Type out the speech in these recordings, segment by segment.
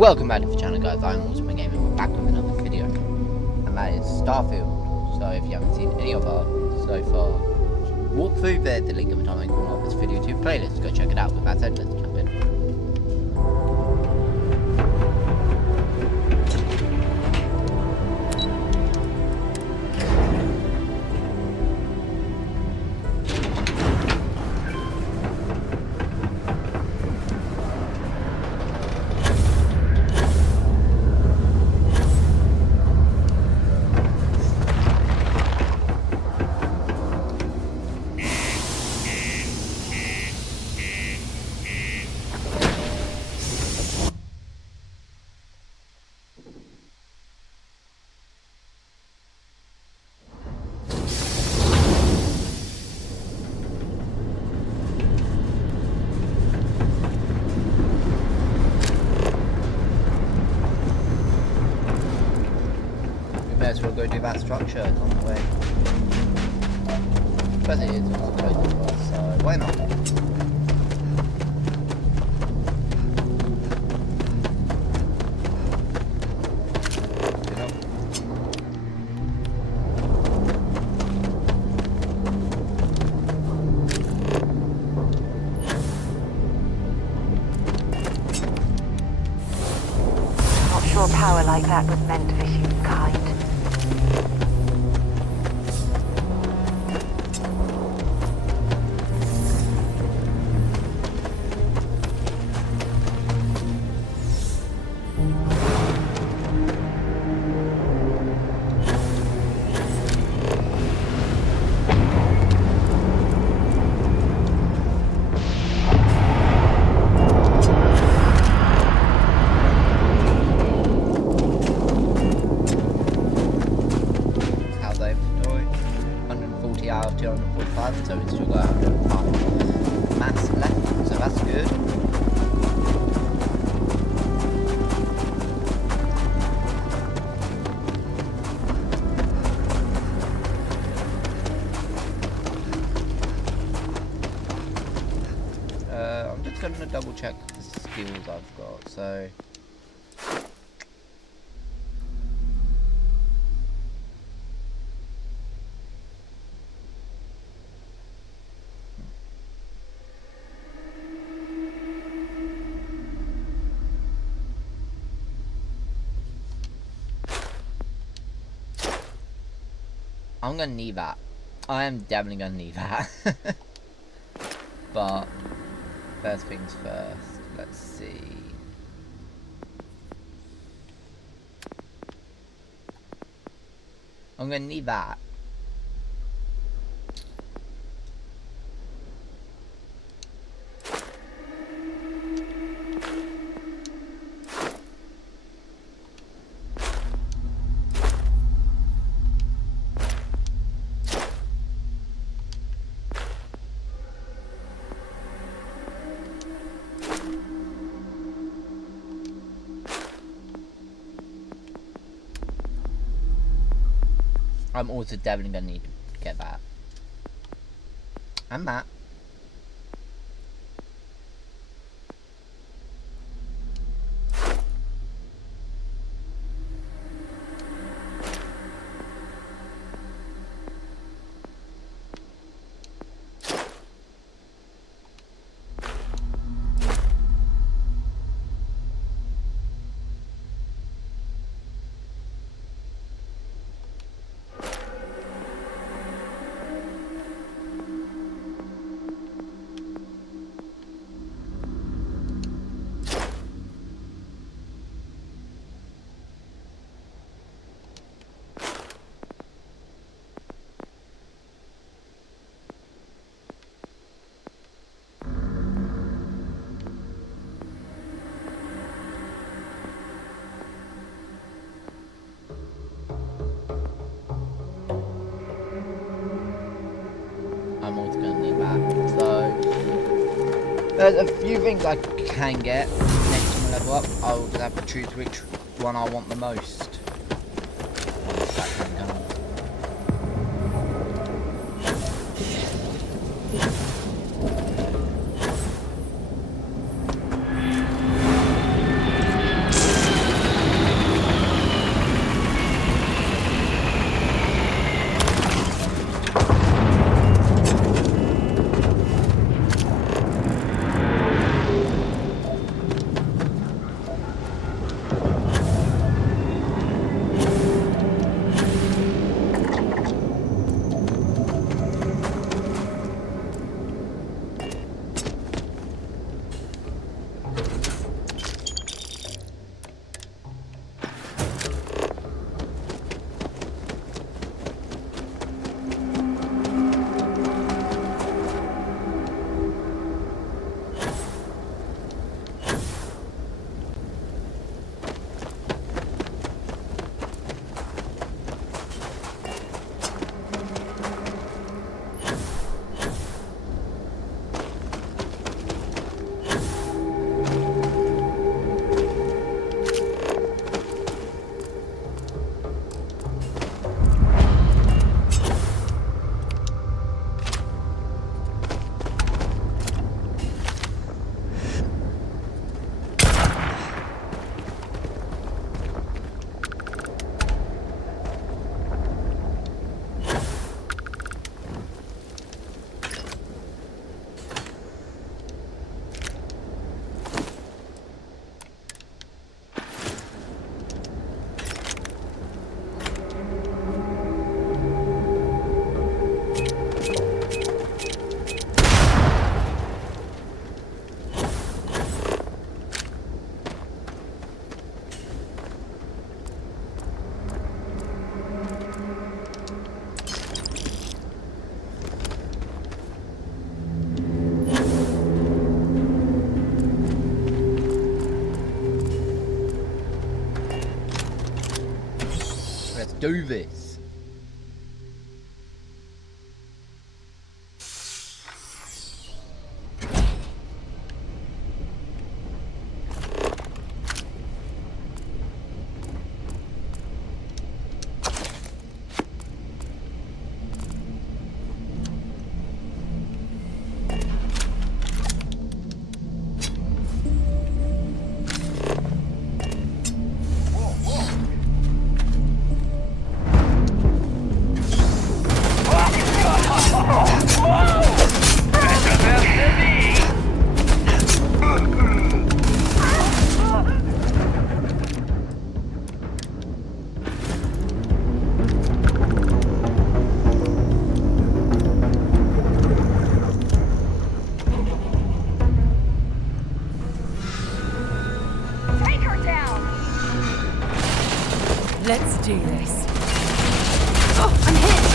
Welcome back to the channel, guys. I'm WolfbaneGame and we're back with another video, and that is Starfield. So if you haven't seen any of our so far walkthrough, there's the link in the top right corner of this video to your playlist. Go check it out. With that said, let's jump in. May as well go do that structure, it's on the way. But it is also close to us, so why not? Not sure power like that was meant for humankind. Out of 245, so it's still got 105 mass left, so that's good. I'm just going to double check the skills I've got, so I'm gonna need that. I am definitely gonna need that. But first things first, let's see. I'm gonna need that. I'm also definitely gonna need to get that. And that. I'm also going to need that. So there's a few things I can get next time I level up. I'll just have to choose which one I want the most. do this. Let's do this. Oh, I'm hit!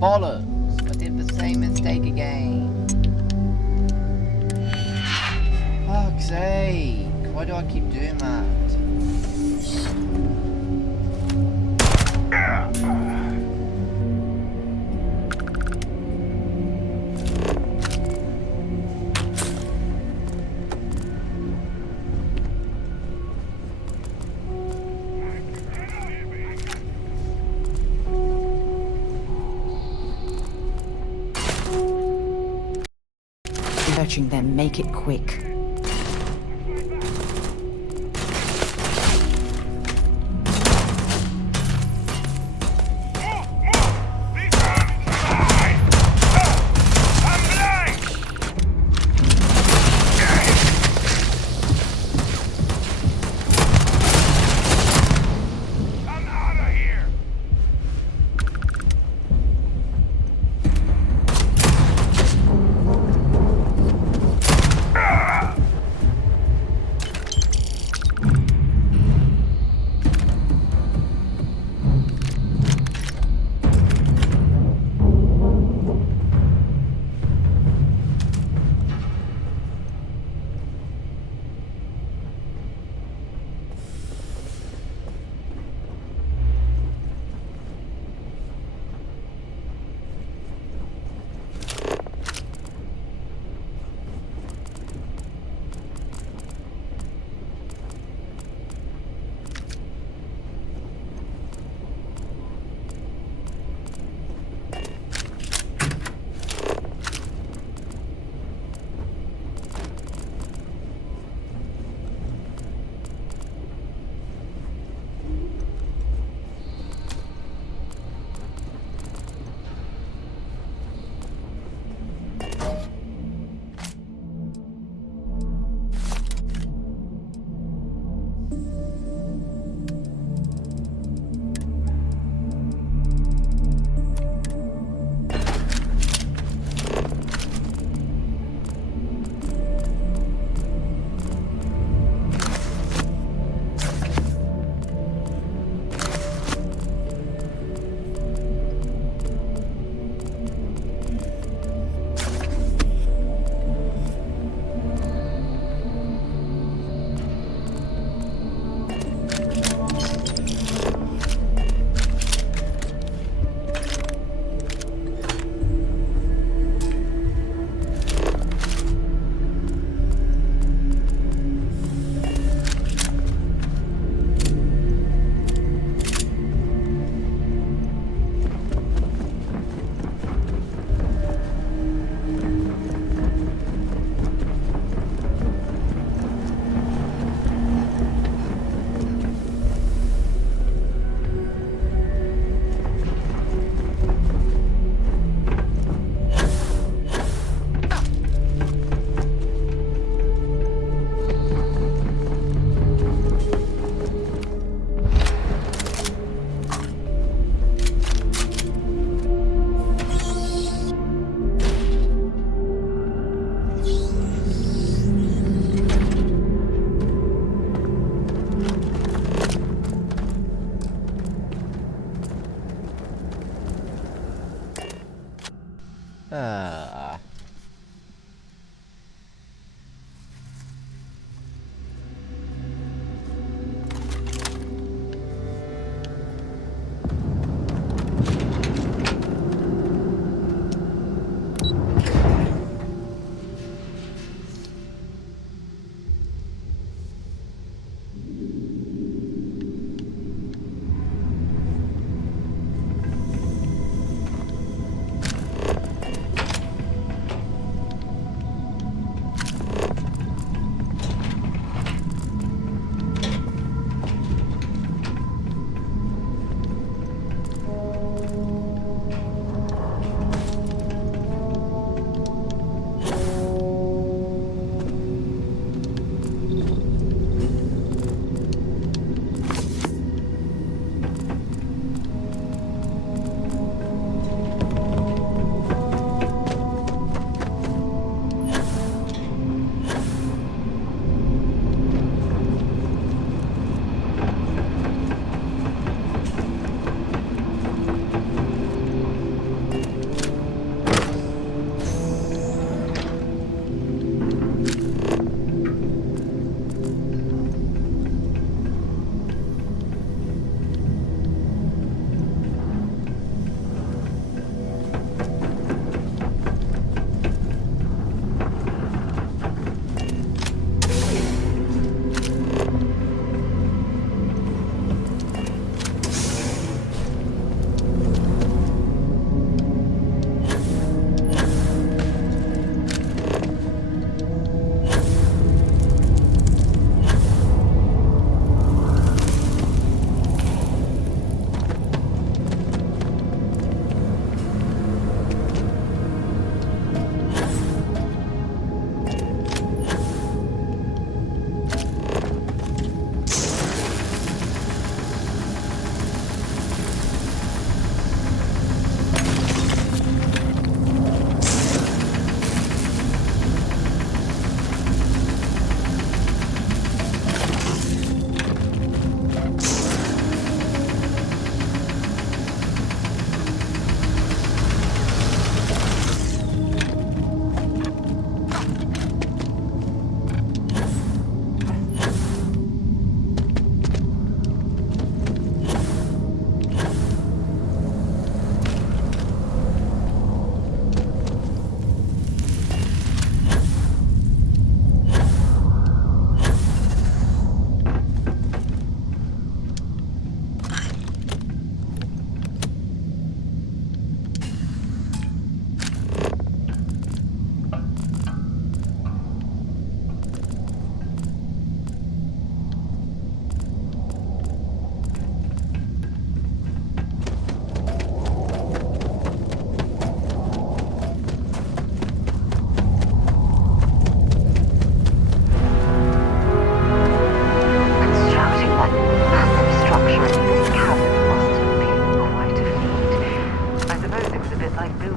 Bollocks! I did the same mistake again. Fuck's sake! Why do I keep doing that? Searching them, make it quick.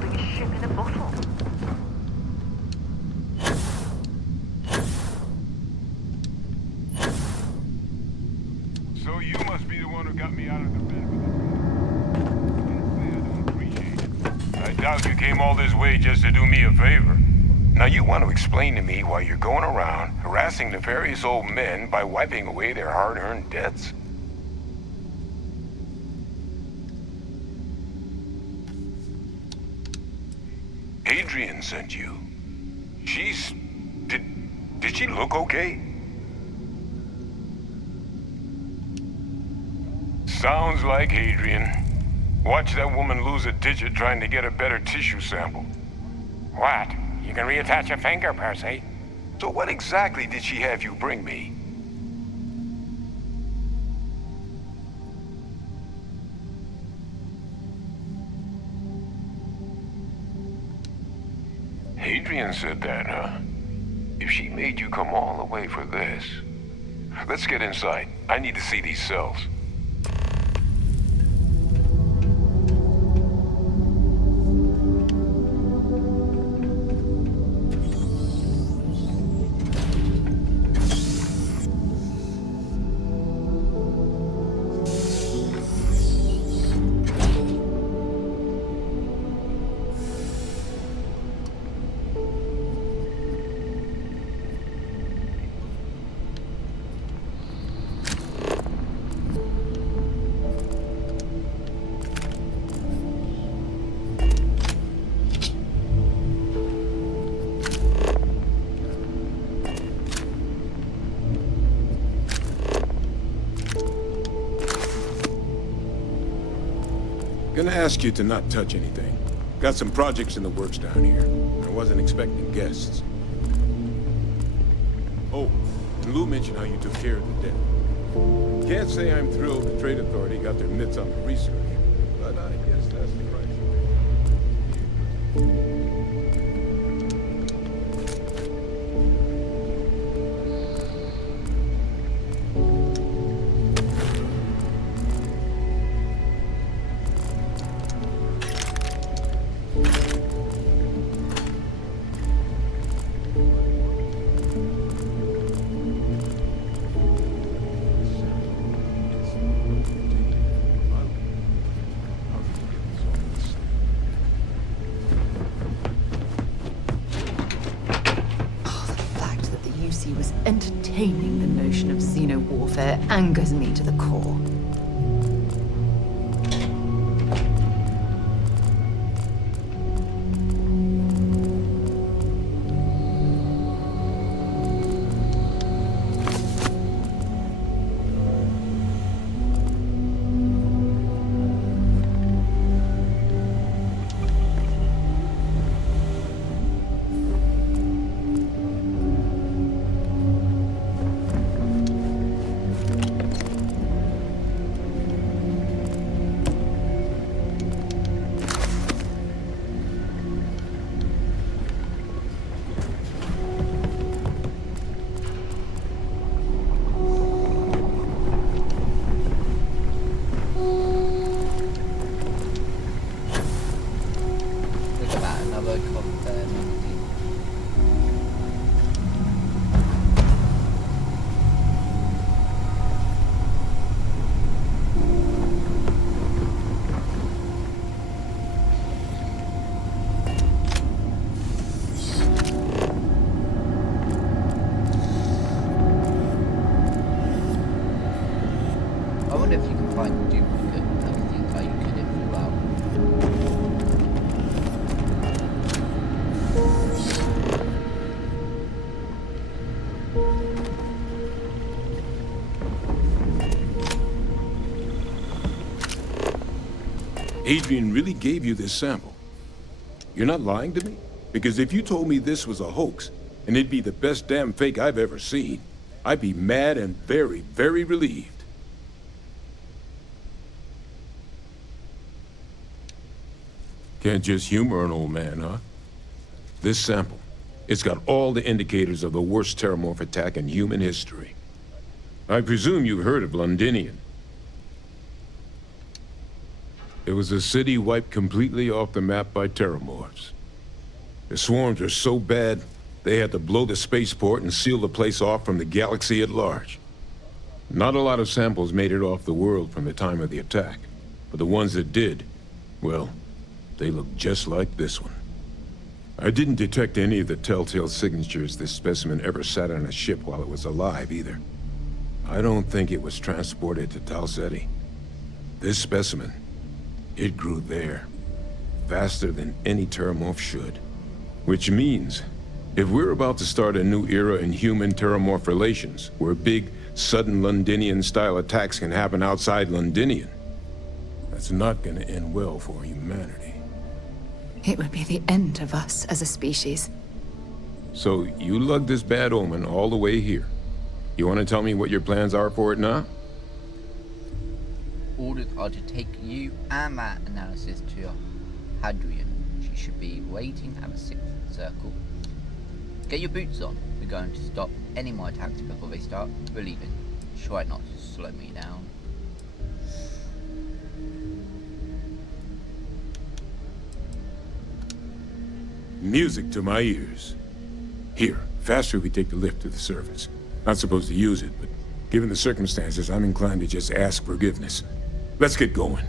like a ship in a bottle. So you must be the one who got me out of the bed with it. I don't appreciate it. I doubt you came all this way just to do me a favor. Now you want to explain to me why you're going around harassing nefarious old men by wiping away their hard-earned debts? Adrian sent you. She's... Did she look okay? Sounds like Adrian. Watch that woman lose a digit trying to get a better tissue sample. What? You can reattach a finger, Percy. So what exactly did she have you bring me? Adrian said that, huh? If she made you come all the way for this... Let's get inside. I need to see these cells. Gonna ask you to not touch anything. Got some projects in the works down here. I wasn't expecting guests. Oh, and Lou mentioned how you took care of the debt. Can't say I'm thrilled the Trade Authority got their mitts on the research, but I guess that's the price you pay. UC was entertaining the notion of xeno-warfare angers me to the core. Adrian really gave you this sample. You're not lying to me? Because if you told me this was a hoax, and it'd be the best damn fake I've ever seen, I'd be mad and very, very relieved. Can't just humor an old man, huh? This sample, it's got all the indicators of the worst Terrormorph attack in human history. I presume you've heard of Londinian. It was a city wiped completely off the map by Terrormorphs. The swarms were so bad, they had to blow the spaceport and seal the place off from the galaxy at large. Not a lot of samples made it off the world from the time of the attack, but the ones that did, well, they look just like this one. I didn't detect any of the telltale signatures this specimen ever sat on a ship while it was alive, either. I don't think it was transported to Tal Ceti. This specimen, it grew there, faster than any Terrormorph should. Which means, if we're about to start a new era in human-Terrormorph relations, where big, sudden Londinian-style attacks can happen outside Londinian, that's not gonna end well for humanity. It would be the end of us as a species. So, you lugged this bad omen all the way here. You want to tell me what your plans are for it now? Orders are to take you and that analysis to Hadrian. She should be waiting at the 6th circle. Get your boots on. We're going to stop any more attacks before they start. We're leaving. Try not to slow me down. Music to my ears. Here, faster we take the lift to the surface. Not supposed to use it, but given the circumstances, I'm inclined to just ask forgiveness. Let's get going.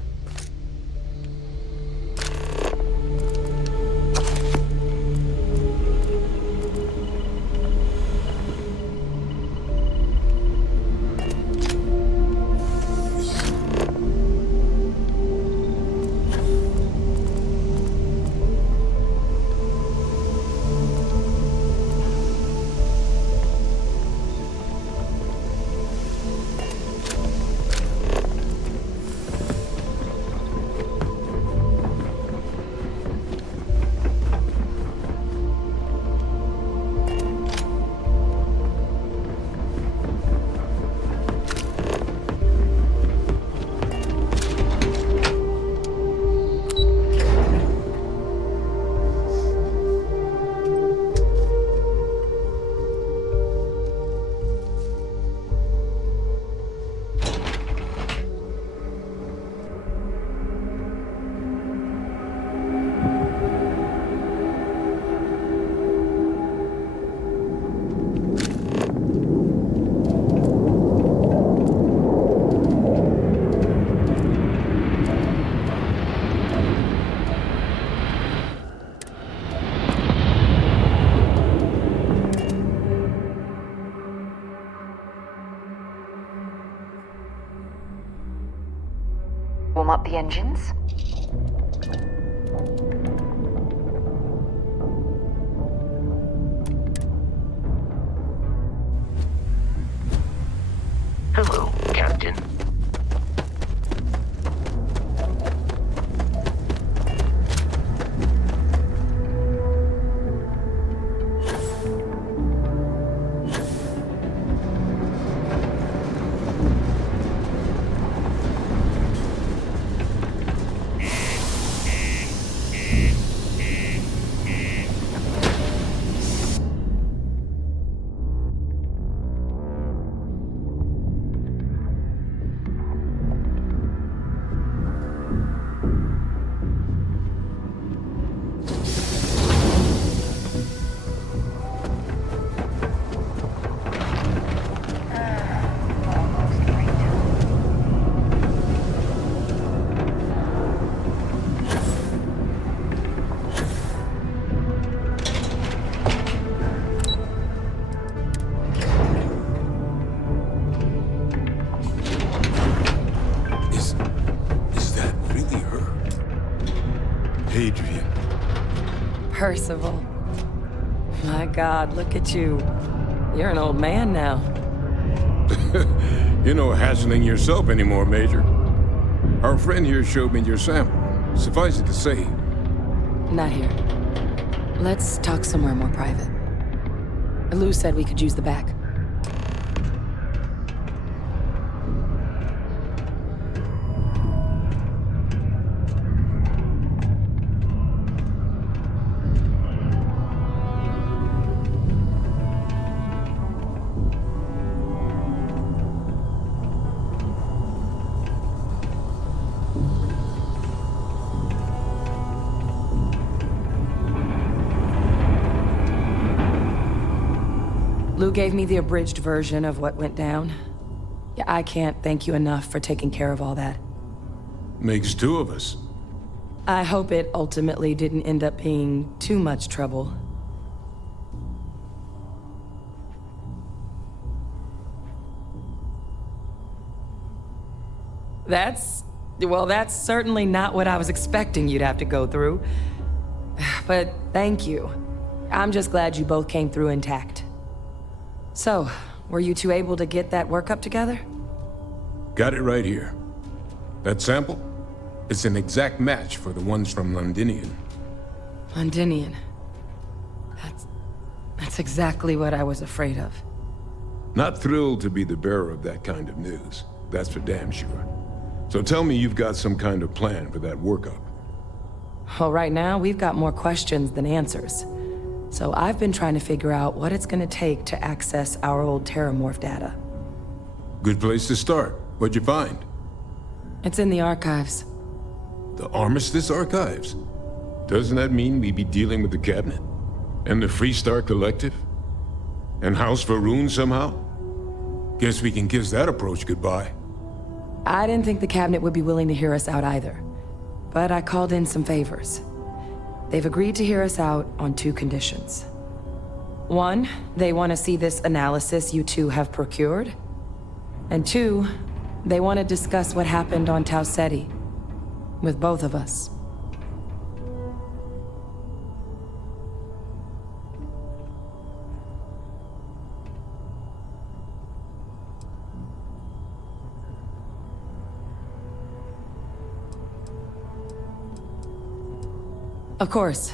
Warm up the engines. Hello, Captain. Hadrian. Percival. My God, look at you. You're an old man now. You're no hassling yourself anymore, Major. Our friend here showed me your sample. Suffice it to say... Not here. Let's talk somewhere more private. Lou said we could use the back. Lou gave me the abridged version of what went down. Yeah, I can't thank you enough for taking care of all that. Makes two of us. I hope it ultimately didn't end up being too much trouble. Well, that's certainly not what I was expecting you'd have to go through. But thank you. I'm just glad you both came through intact. So, were you two able to get that workup together? Got it right here. That sample? It's an exact match for the ones from Londinian. Londinian. That's exactly what I was afraid of. Not thrilled to be the bearer of that kind of news. That's for damn sure. So tell me you've got some kind of plan for that workup. Well, right now, we've got more questions than answers. So I've been trying to figure out what it's gonna take to access our old Terrormorph data. Good place to start. What'd you find? It's in the archives. The Armistice Archives? Doesn't that mean we'd be dealing with the Cabinet? And the Freestar Collective? And House Varun somehow? Guess we can kiss that approach goodbye. I didn't think the Cabinet would be willing to hear us out either. But I called in some favors. They've agreed to hear us out on 2 conditions. 1, they want to see this analysis you two have procured. And 2, they want to discuss what happened on Tau Ceti. With both of us. Of course,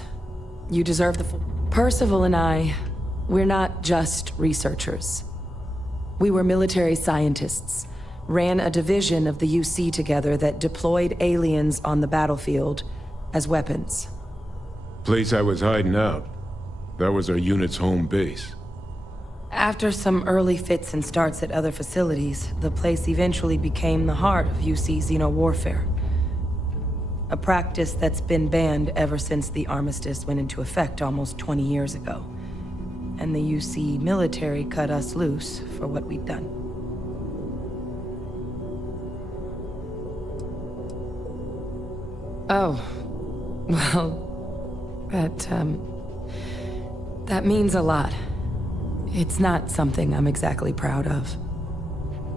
you deserve the full. Percival and I, we're not just researchers. We were military scientists, ran a division of the UC together that deployed aliens on the battlefield as weapons. Place I was hiding out. That was our unit's home base. After some early fits and starts at other facilities, the place eventually became the heart of UC xeno-warfare. A practice that's been banned ever since the armistice went into effect almost 20 years ago. And the UC military cut us loose for what we'd done. Oh, well, that means a lot. It's not something I'm exactly proud of.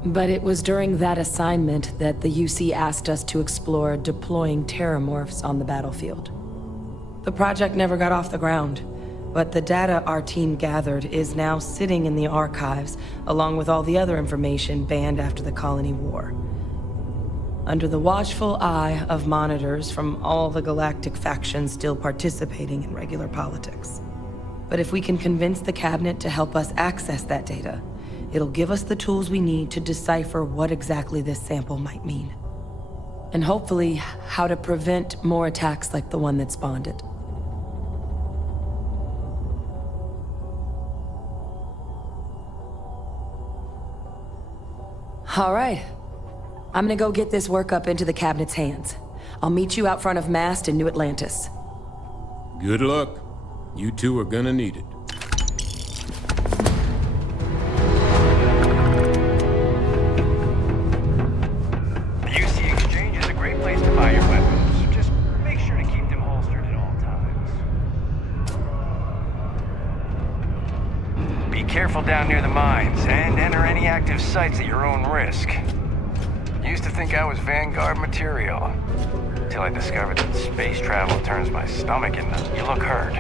But it was during that assignment that the UC asked us to explore deploying Terrormorphs on the battlefield. The project never got off the ground, but the data our team gathered is now sitting in the archives, along with all the other information banned after the Colony War. Under the watchful eye of monitors from all the galactic factions still participating in regular politics. But if we can convince the Cabinet to help us access that data, it'll give us the tools we need to decipher what exactly this sample might mean. And hopefully, how to prevent more attacks like the one that spawned it. All right. I'm gonna go get this workup into the Cabinet's hands. I'll meet you out front of Mast in New Atlantis. Good luck. You two are gonna need it. The UC Exchange is a great place to buy your weapons. Just make sure to keep them holstered at all times. Be careful down near the mines, and enter any active sites at your own risk. Used to think I was Vanguard material, until I discovered that space travel turns my stomach into... You look hurt.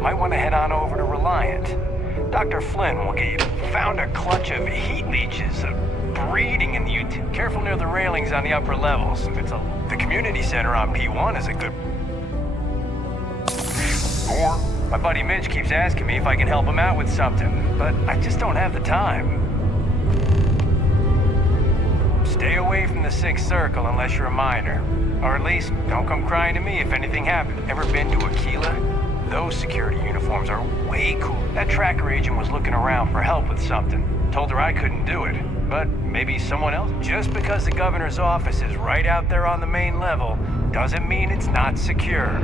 Might want to head on over to Reliant. Dr. Flynn will get you. Found a clutch of heat leeches breeding in the UT. Careful near the railings on the upper levels. The community center on P1 is a good... Or, my buddy Mitch keeps asking me if I can help him out with something, but I just don't have the time. Stay away from the Sixth Circle unless you're a minor. Or at least, don't come crying to me if anything happens. Ever been to Aquila? Those security uniforms are way cool. That tracker agent was looking around for help with something. Told her I couldn't do it. But maybe someone else? Just because the governor's office is right out there on the main level, doesn't mean it's not secure.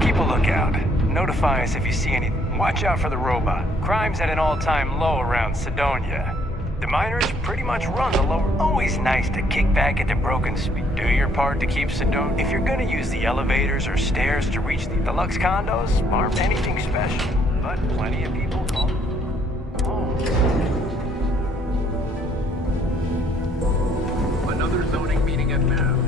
Keep a lookout. Notify us if you see anything. Watch out for the robot. Crime's at an all-time low around Sidonia. The miners pretty much run the lower. Always nice to kick back at the broken speed. Do your part to keep Sidonia. If you're gonna use the elevators or stairs to reach the deluxe condos, aren't anything special. But plenty of people call. Another zoning meeting at PAB.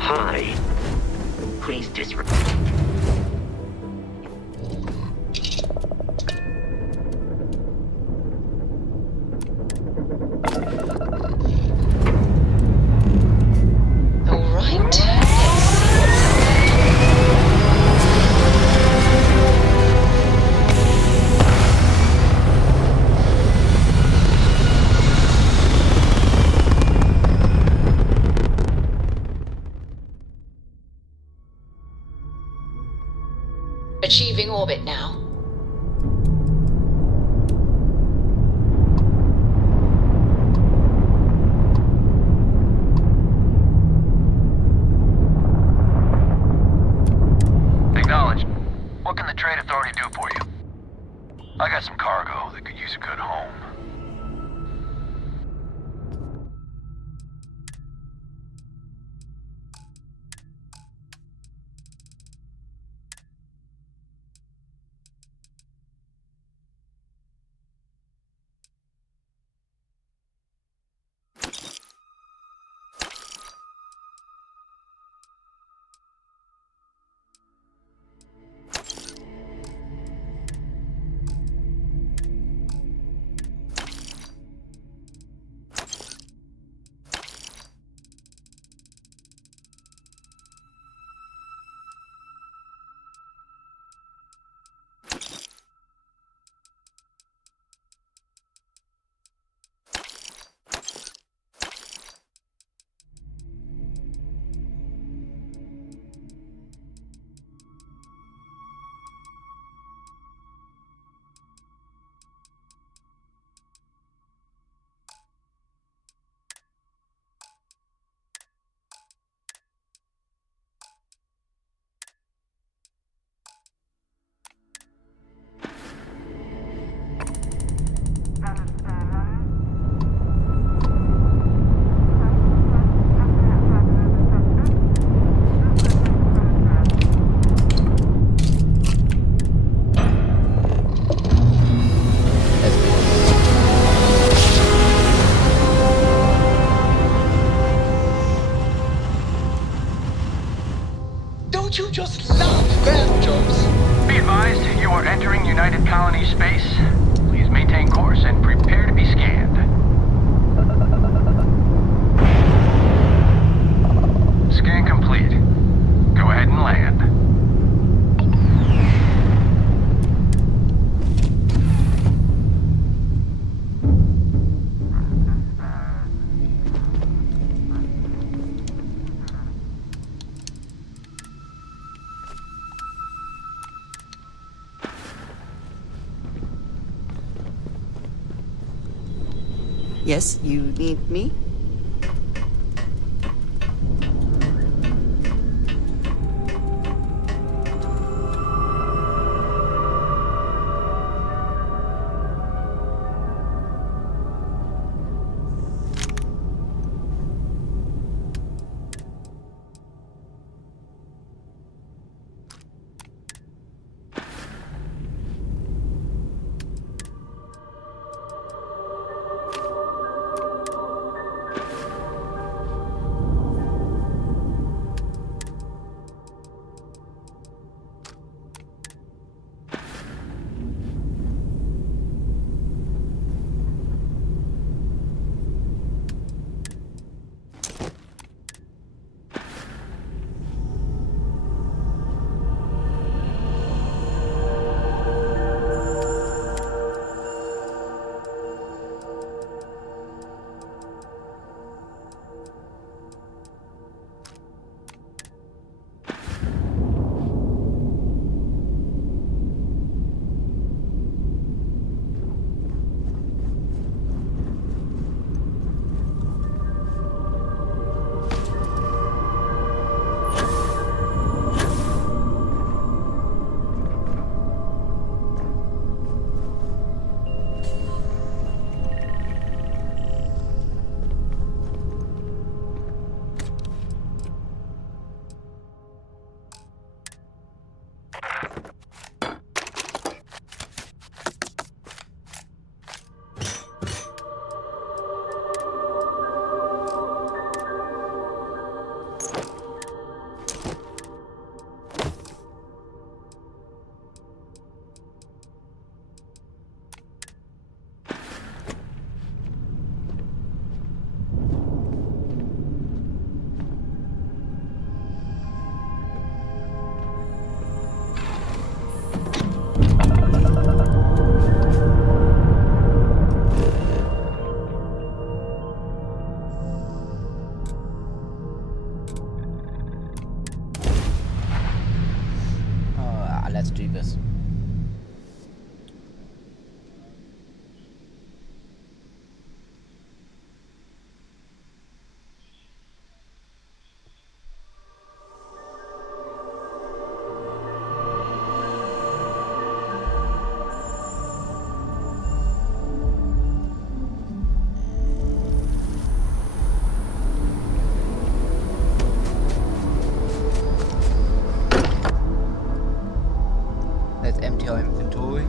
Hi. Please disregard. All right. Achieving orbit now. Acknowledged. What can the Trade Authority do for you? I got some cargo that could use a good home. Don't you just love van jobs? Be advised, you are entering United Colony space. Please maintain course and prepare to be scanned. Scan complete. Go ahead and land. Yes, you need me? let's do this. Let's empty our inventory.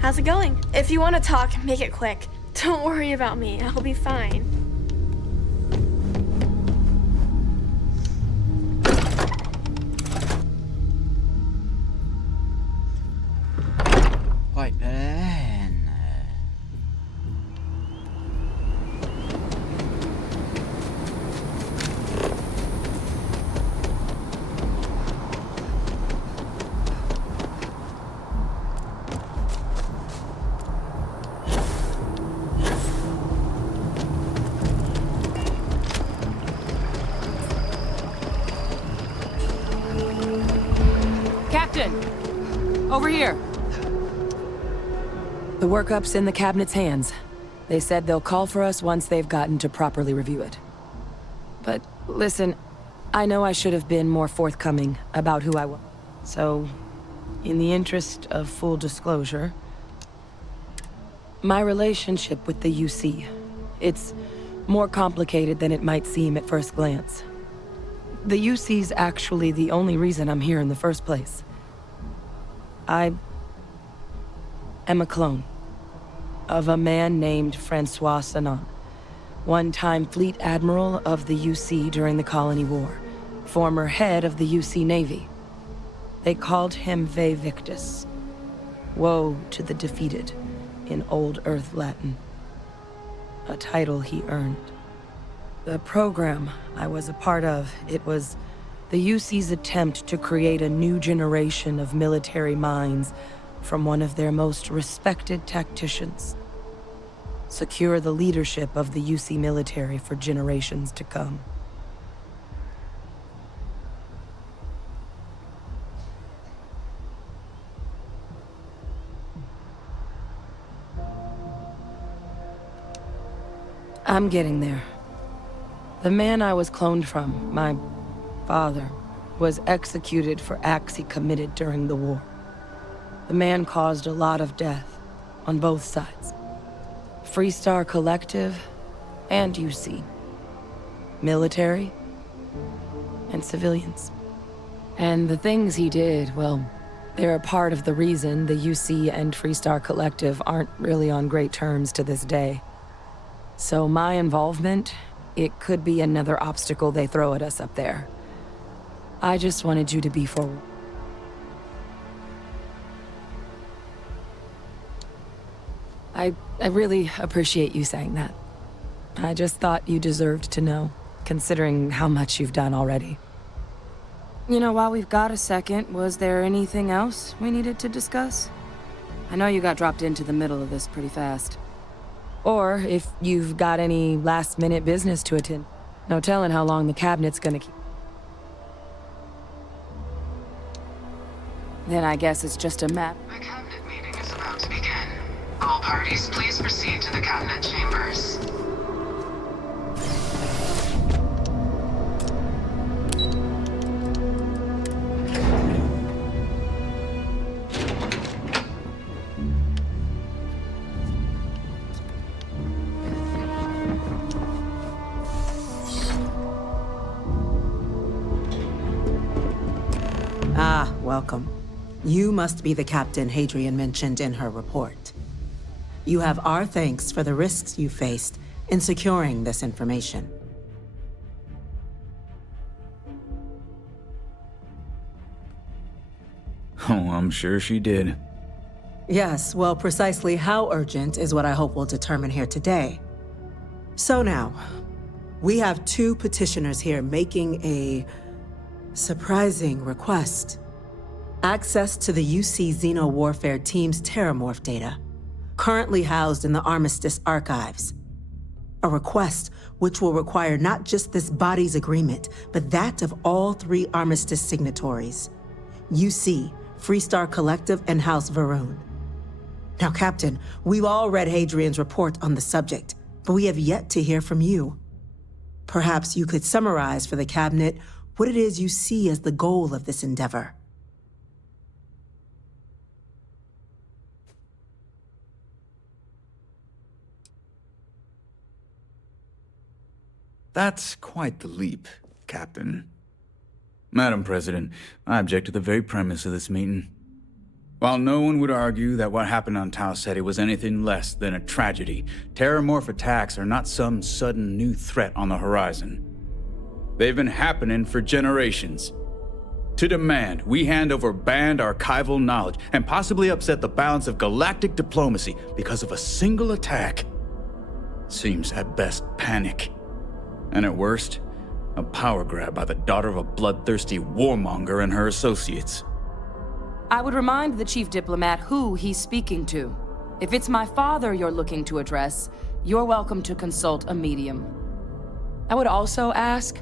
How's it going? If you want to talk, make it quick. Don't worry about me. I'll be fine. Right then. Captain! Over here! The workup's in the Cabinet's hands. They said they'll call for us once they've gotten to properly review it. But listen, I know I should have been more forthcoming about who I was. So, in the interest of full disclosure, my relationship with the UC, it's more complicated than it might seem at first glance. The UC's actually the only reason I'm here in the first place. I am a clone of a man named Francois Sanon, one-time fleet admiral of the UC during the Colony War, former head of the UC Navy. They called him Ve Victus, woe to the defeated, in Old Earth Latin, a title he earned. The program I was a part of, it was the UC's attempt to create a new generation of military minds from one of their most respected tacticians. Secure the leadership of the UC military for generations to come. I'm getting there. The man I was cloned from, my father, was executed for acts he committed during the war. The man caused a lot of death, on both sides. Freestar Collective and UC. Military and civilians. And the things he did, well, they're a part of the reason the UC and Freestar Collective aren't really on great terms to this day. So my involvement, it could be another obstacle they throw at us up there. I just wanted you to be forward. I really appreciate you saying that. I just thought you deserved to know, considering how much you've done already. You know, while we've got a second, was there anything else we needed to discuss? I know you got dropped into the middle of this pretty fast. Or if you've got any last-minute business to attend. No telling how long the Cabinet's gonna keep. Then I guess it's just a map. The Cabinet meeting is about to begin. All parties, please proceed to the Cabinet chambers. Ah, welcome. You must be the captain Hadrian mentioned in her report. You have our thanks for the risks you faced in securing this information. Oh, I'm sure she did. Yes, well, precisely how urgent is what I hope we'll determine here today. So now, we have two petitioners here making a surprising request. Access to the UC Xeno-Warfare Team's Terrormorph data, currently housed in the Armistice archives. A request which will require not just this body's agreement, but that of all three Armistice signatories. UC, Freestar Collective, and House Varun. Now, Captain, we've all read Hadrian's report on the subject, but we have yet to hear from you. Perhaps you could summarize for the Cabinet what it is you see as the goal of this endeavor. That's quite the leap, Captain. Madam President, I object to the very premise of this meeting. While no one would argue that what happened on Tau Ceti was anything less than a tragedy, Terrormorph attacks are not some sudden new threat on the horizon. They've been happening for generations. To demand we hand over banned archival knowledge and possibly upset the balance of galactic diplomacy because of a single attack seems at best panic. And at worst, a power grab by the daughter of a bloodthirsty warmonger and her associates. I would remind the chief diplomat who he's speaking to. If it's my father you're looking to address, you're welcome to consult a medium. I would also ask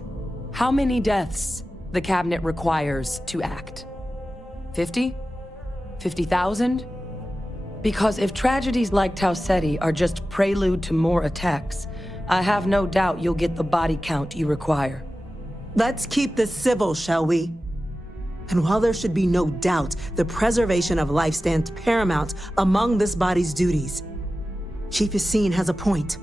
how many deaths the Cabinet requires to act. 50? 50,000? Because if tragedies like Tau Ceti are just prelude to more attacks, I have no doubt you'll get the body count you require. Let's keep this civil, shall we? And while there should be no doubt, the preservation of life stands paramount among this body's duties. Chief Yassine has a point.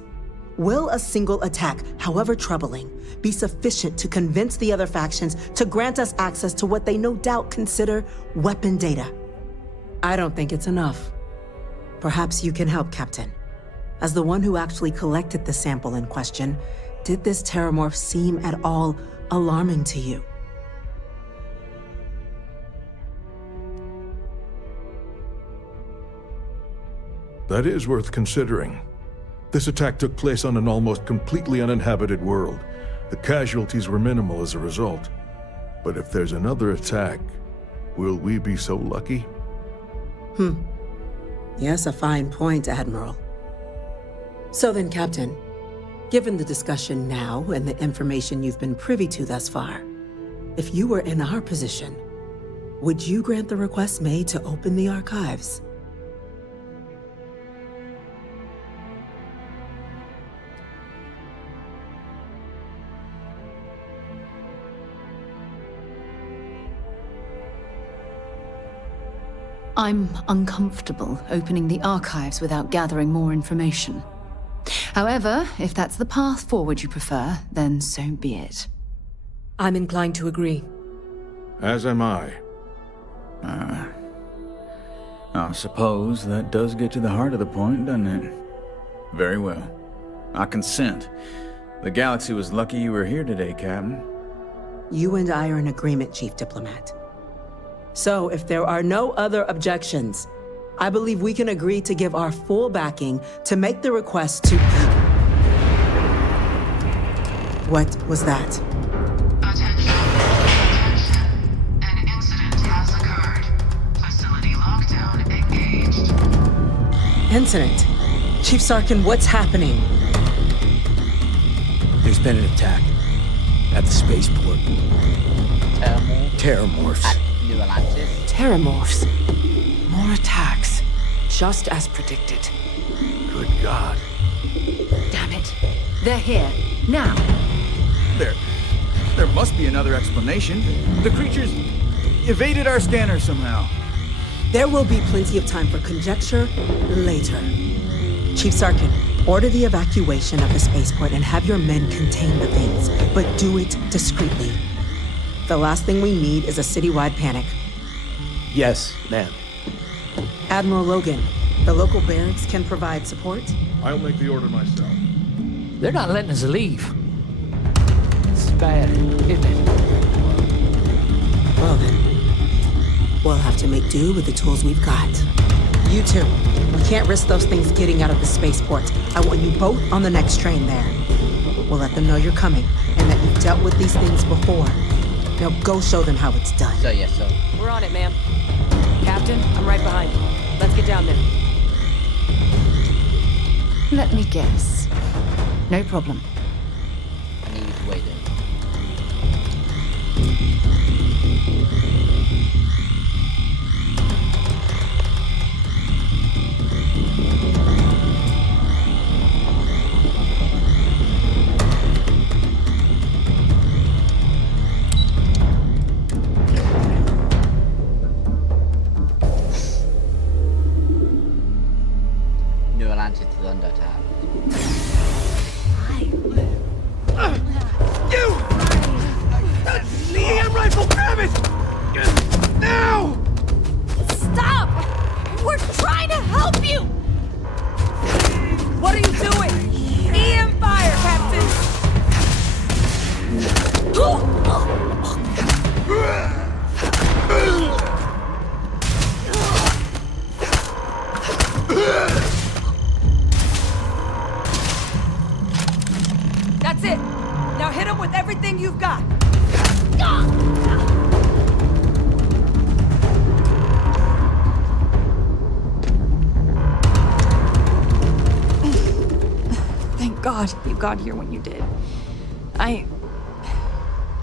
Will a single attack, however troubling, be sufficient to convince the other factions to grant us access to what they no doubt consider weapon data? I don't think it's enough. Perhaps you can help, Captain. As the one who actually collected the sample in question, did this Terrormorph seem at all alarming to you? That is worth considering. This attack took place on an almost completely uninhabited world. The casualties were minimal as a result. But if there's another attack, will we be so lucky? Yes, a fine point, Admiral. So then, Captain, given the discussion now and the information you've been privy to thus far, if you were in our position, would you grant the request made to open the archives? I'm uncomfortable opening the archives without gathering more information. However, if that's the path forward you prefer, then so be it. I'm inclined to agree. As am I. I suppose that does get to the heart of the point, doesn't it? Very well. I consent. The galaxy was lucky you were here today, Captain. You and I are in agreement, Chief Diplomat. So, if there are no other objections, I believe we can agree to give our full backing to make the request to... What was that? Attention. Attention. An incident has occurred. Facility lockdown engaged. Incident? Chief Sarkin, what's happening? There's been an attack at the spaceport. Terrormorphs. New Atlantis. Terrormorphs. More attacks. Just as predicted. Good God. Damn it. They're here. Now. There must be another explanation. The creatures evaded our scanner somehow. There will be plenty of time for conjecture later. Chief Sarkin, order the evacuation of the spaceport and have your men contain the things, but do it discreetly. The last thing we need is a citywide panic. Yes, ma'am. Admiral Logan, the local barracks can provide support? I'll make the order myself. They're not letting us leave. It's bad, isn't it? Well then, we'll have to make do with the tools we've got. You two, we can't risk those things getting out of the spaceport. I want you both on the next train there. We'll let them know you're coming and that you've dealt with these things before. Now go show them how it's done. So, yes, sir. We're on it, ma'am. Captain, I'm right behind you. Let's get down there. Let me guess. No problem. I need you to wait there. New Atlantis is under attack. The EM rifle, grab it! Now! Stop! We're trying to help you! What are you doing? EM fire, Captain! That's it! Now hit him with everything you've got! Thank God you got here when you did. I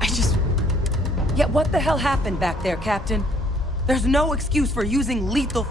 just... Yeah, what the hell happened back there, Captain? There's no excuse for using lethal...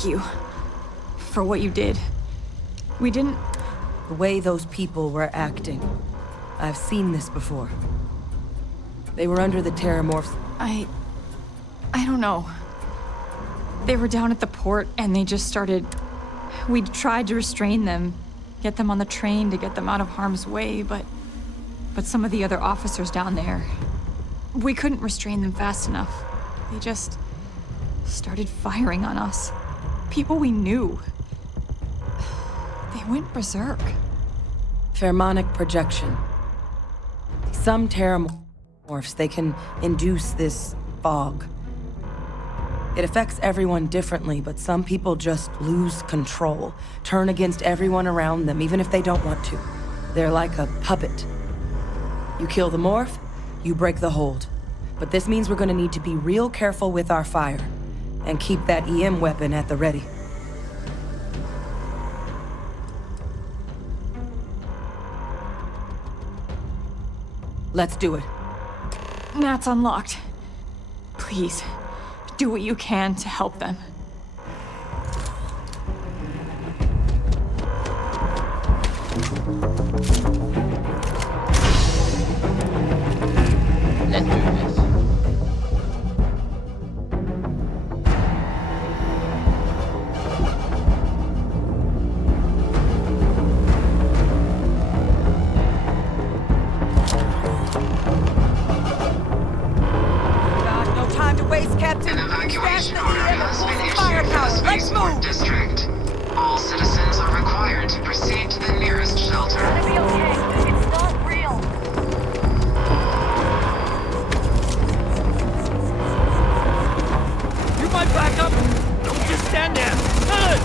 Thank you for what you did. We didn't... The way those people were acting. I've seen this before. They were under the Terrormorphs. I don't know. They were down at the port and they just started... We tried to restrain them, get them on the train to get them out of harm's way, but some of the other officers down there, we couldn't restrain them fast enough. They just started firing on us. People we knew. They went berserk. Pheromonic projection. Some Terrormorphs, they can induce this fog. It affects everyone differently, but some people just lose control, turn against everyone around them, even if they don't want to. They're like a puppet. You kill the morph, you break the hold. But this means we're gonna need to be real careful with our fire, and keep that EM weapon at the ready. Let's do it. Nat's unlocked. Please, do what you can to help them. Let's do this. No time to waste, Captain. An evacuation Stash the order EM and has pull been some issued for firepower. the Let's Spaceport move! District. All citizens are required to proceed to the nearest shelter. It's gonna be okay. It's not real. You might back up. Don't just stand there. Good.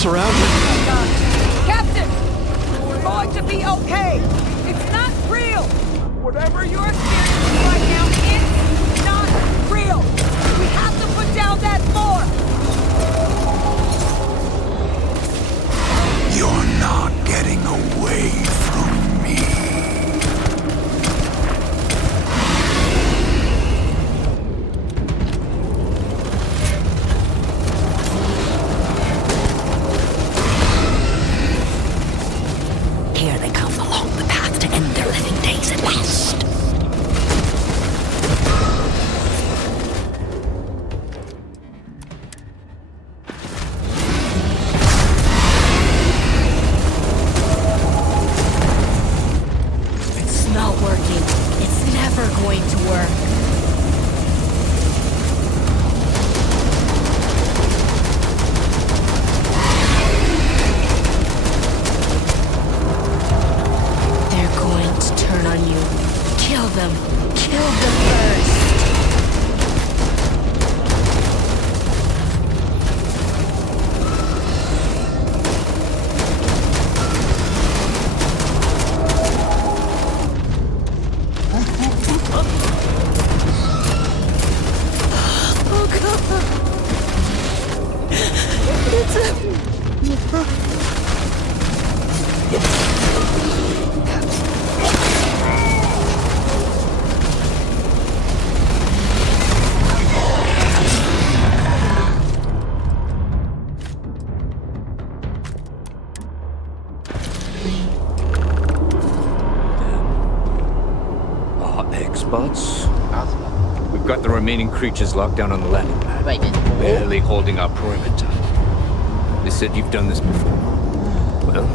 Surrounded. Captain! We're going to be okay! It's not real! Whatever you're experiencing right now is not real! We have to put down that morph! You're not getting away from me. Here they come along the path to end their living days at last. It's not working. It's never going to work. They're going to turn on you. Kill them. Kill them first. Oh God. It's X-bots? We've got the remaining creatures locked down on the landing pad. Wait, barely holding our perimeter. They said you've done this before. Well,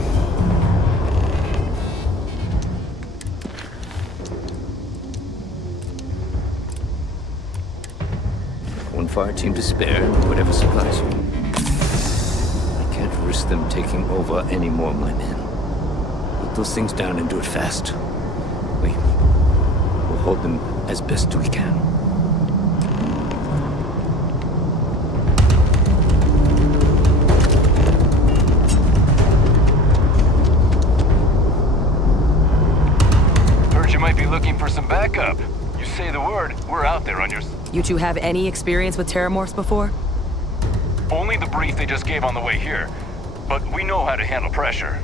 fire team to spare and whatever supplies. I can't risk them taking over any more of my men. Put those things down and do it fast. We'll hold them as best we can. Heard you might be looking for some backup. You say the word, we're out there on your... You two have any experience with Terrormorphs before? Only the brief they just gave on the way here. But we know how to handle pressure.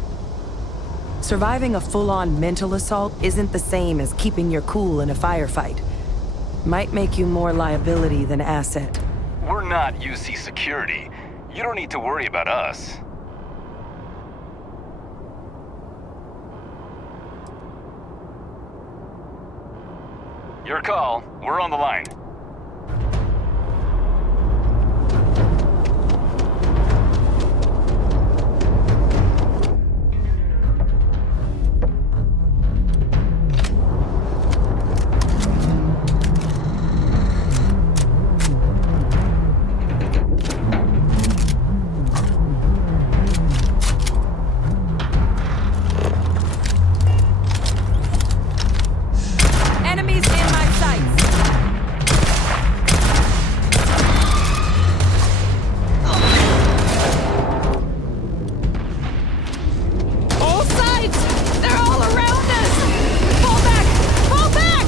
Surviving a full-on mental assault isn't the same as keeping your cool in a firefight. Might make you more liability than asset. We're not UC security. You don't need to worry about us. Your call. We're on the line. Enemies in my sights! All sides! They're all around us! Fall back! Fall back!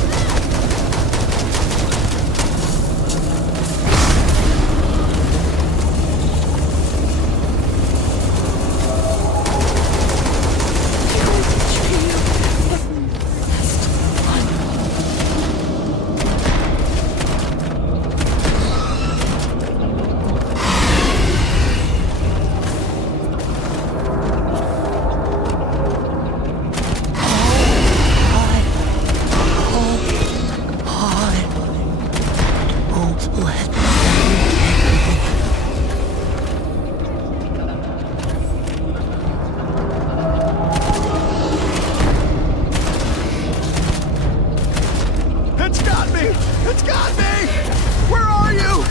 It's got me! It's got me! Where are you?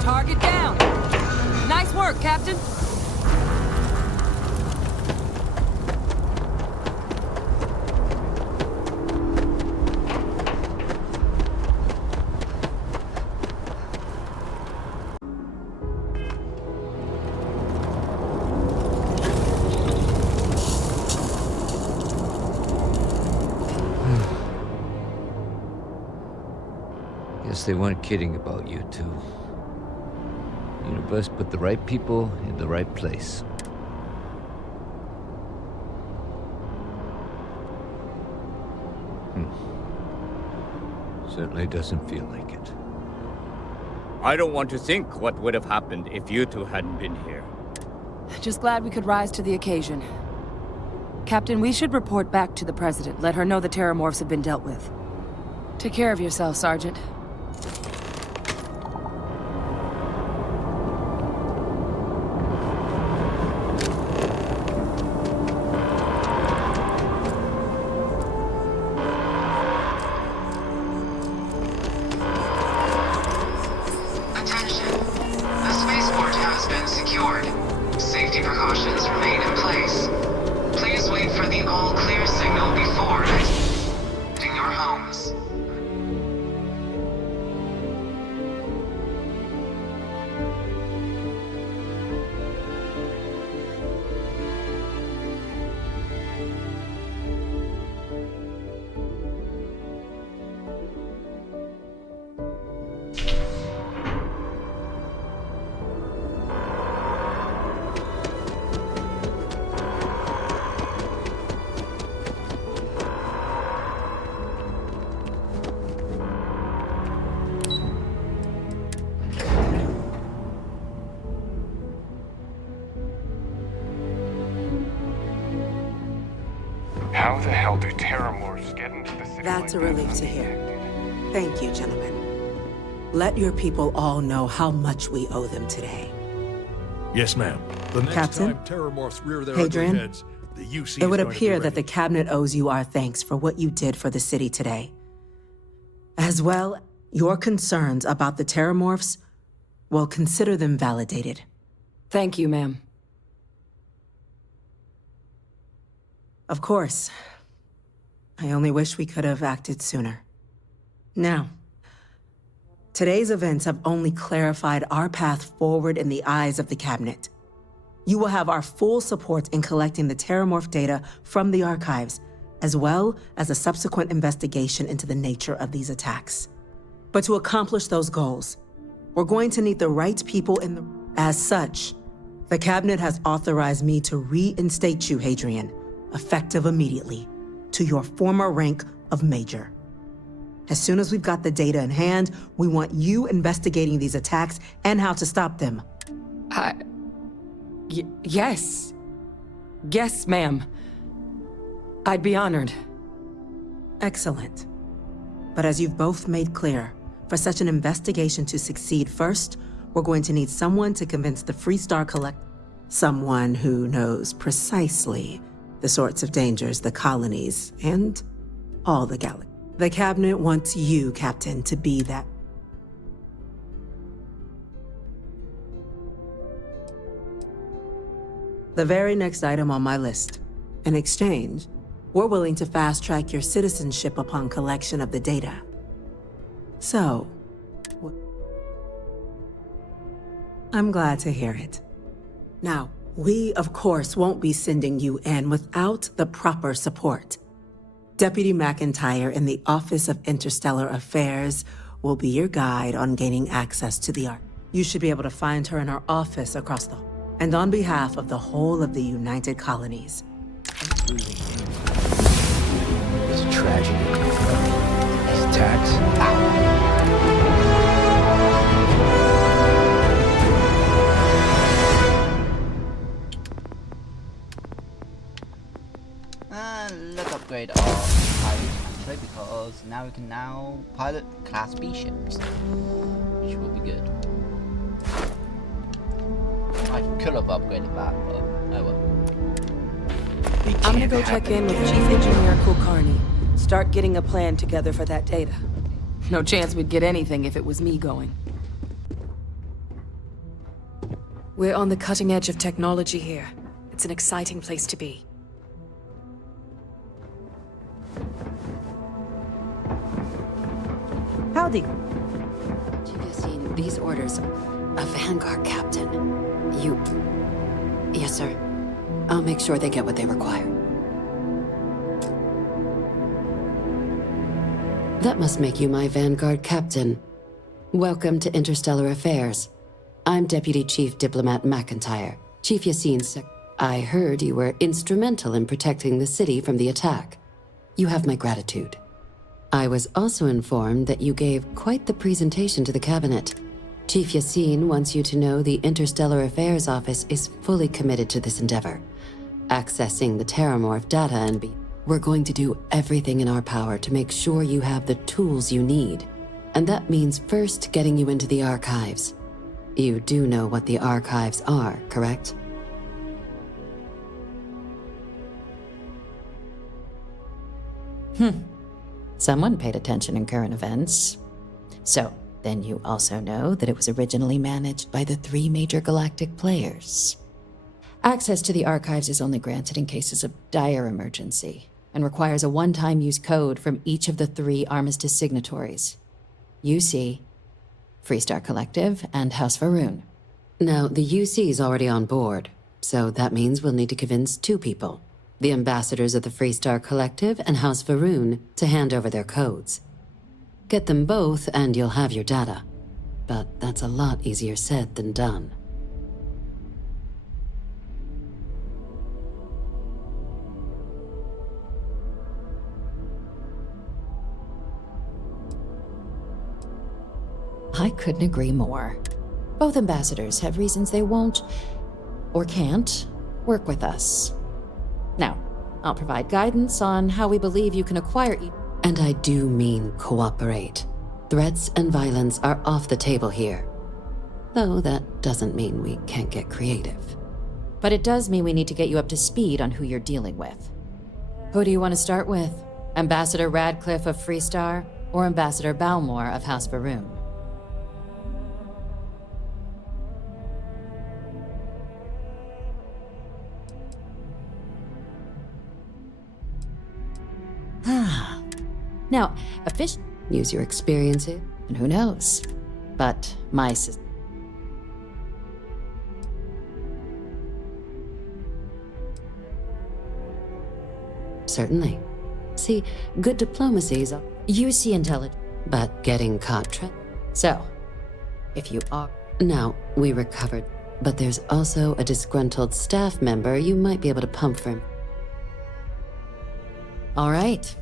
Target down. Nice work, Captain. Guess they weren't kidding about you two. The universe put the right people in the right place. Certainly doesn't feel like it. I don't want to think what would have happened if you two hadn't been here. Just glad we could rise to the occasion. Captain, we should report back to the President. Let her know the Terrormorphs have been dealt with. Take care of yourself, Sergeant. How the hell do Terrormorphs get into the city? That's a relief to hear. Thank you, gentlemen. Let your people all know how much we owe them today. Yes, ma'am. The next Captain? time Terrormorphs rear their Hadrian? ugly heads, the UC It would is going to appear be that the ready. Cabinet owes you our thanks for what you did for the city today. As well, your concerns about the Terrormorphs, well, consider them validated. Thank you, ma'am. Of course. I only wish we could have acted sooner. Now, today's events have only clarified our path forward in the eyes of the Cabinet. You will have our full support in collecting the Terrormorph data from the archives, as well as a subsequent investigation into the nature of these attacks. But to accomplish those goals, we're going to need the right people in the... As such, the Cabinet has authorized me to reinstate you, Hadrian, effective immediately, to your former rank of Major. As soon as we've got the data in hand, we want you investigating these attacks and how to stop them. Yes. Yes, ma'am. I'd be honored. Excellent. But as you've both made clear, for such an investigation to succeed, first, we're going to need someone to convince the Freestar Collect... Someone who knows precisely the sorts of dangers the colonies and all the galaxy. The Cabinet wants you, Captain, to be that. The very next item on my list. In exchange, we're willing to fast-track your citizenship upon collection of the data. So, I'm glad to hear it. Now, we, of course, won't be sending you in without the proper support. Deputy McIntyre in the Office of Interstellar Affairs will be your guide on gaining access to the art. You should be able to find her in her office across the... And on behalf of the whole of the United Colonies. It's a tragedy. These attacks. Let's upgrade our pilots actually, because now we can now pilot Class B ships, which will be good. I could have upgraded that, but oh well. I'm gonna go check in with Chief Engineer Kulkarni. Start getting a plan together for that data. No chance we'd get anything if it was me going. We're on the cutting edge of technology here. It's an exciting place to be. Howdy. Jigastine, these orders. A Vanguard captain. You... Yes, sir. I'll make sure they get what they require. That must make you my Vanguard captain. Welcome to Interstellar Affairs. I'm Deputy Chief Diplomat McIntyre, Chief Yassine's I heard you were instrumental in protecting the city from the attack. You have my gratitude. I was also informed that you gave quite the presentation to the cabinet. Chief Yassine wants you to know the Interstellar Affairs Office is fully committed to this endeavor. Accessing the Terrormorph data and we're going to do everything in our power to make sure you have the tools you need. And that means first getting you into the archives. You do know what the archives are, correct? Someone paid attention in current events. So, then you also know that it was originally managed by the 3 major galactic players. Access to the archives is only granted in cases of dire emergency, and requires a one-time use code from each of the 3 armistice signatories. UC, Freestar Collective, and House Varun. Now, the UC is already on board, so that means we'll need to convince 2 people. The ambassadors of the Freestar Collective and House Varun to hand over their codes. Get them both and you'll have your data. But that's a lot easier said than done. I couldn't agree more. Both ambassadors have reasons they won't, or can't, work with us. Now, I'll provide guidance on how we believe you can acquire each. And I do mean cooperate. Threats and violence are off the table here. Though that doesn't mean we can't get creative. But it does mean we need to get you up to speed on who you're dealing with. Who do you want to start with? Ambassador Radcliffe of Freestar, or Ambassador Balmore of House Varun? Now, use your experience, and who knows? But my sister. Certainly. See, good diplomacies are UC intelligence. But getting caught So, if you are. Now, we recovered, but there's also a disgruntled staff member you might be able to pump for him. All right.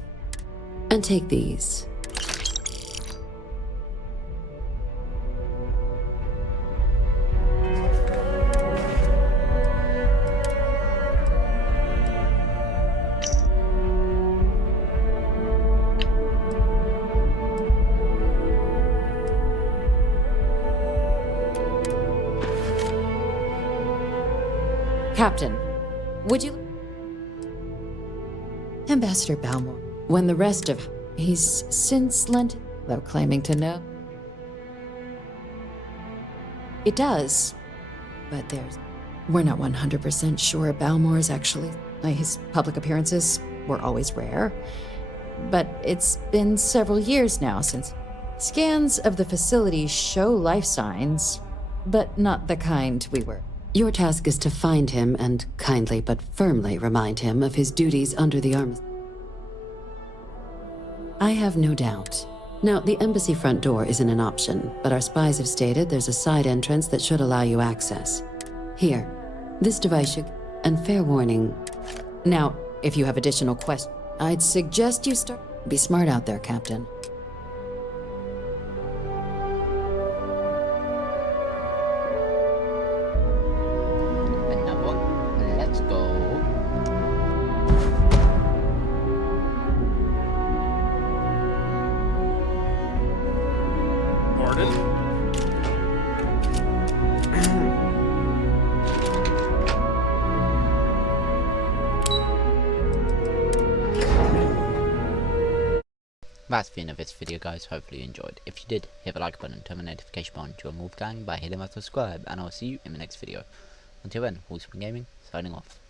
And take these. Captain, would you... Ambassador Balmore, when the rest of... He's since lent... though claiming to know. It does, but there's... We're not 100% sure Balmore's actually... His public appearances were always rare. But it's been several years now since... Scans of the facility show life signs, but not the kind we were... Your task is to find him and kindly but firmly remind him of his duties under the armistice. I have no doubt. Now, the embassy front door isn't an option, but our spies have stated there's a side entrance that should allow you access. Here, this device should... And fair warning. Now, if you have additional questions, I'd suggest you start... Be smart out there, Captain. That's the end of this video, guys. Hopefully you enjoyed. If you did, hit the like button, turn the notification on, join WolfbaneGame by hitting that subscribe, and I'll see you in the next video. Until then, WolfbaneGaming, signing off.